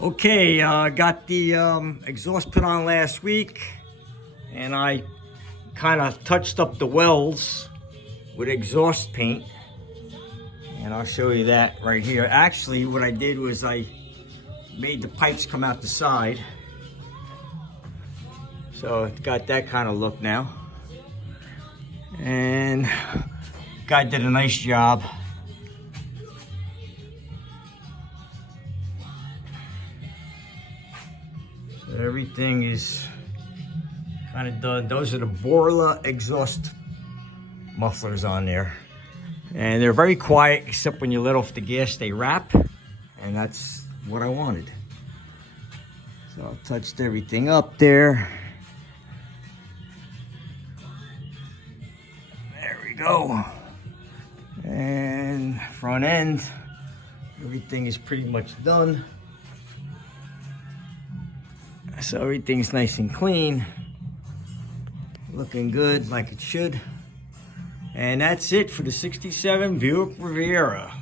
Okay, got the exhaust put on last week, and I kind of touched up the wells with exhaust paint, and I'll show you that right here. Actually, what I did was I made the pipes come out the side, so it's got that kind of look now, and guy did a nice job. Everything is kind of done. Those are the Borla exhaust mufflers on there. And they're very quiet, except when you let off the gas, they rap. And that's what I wanted. So I touched everything up there. There we go. And front end, everything is pretty much done. So everything's nice and clean, looking good like it should. And that's it for the '67 Buick Riviera.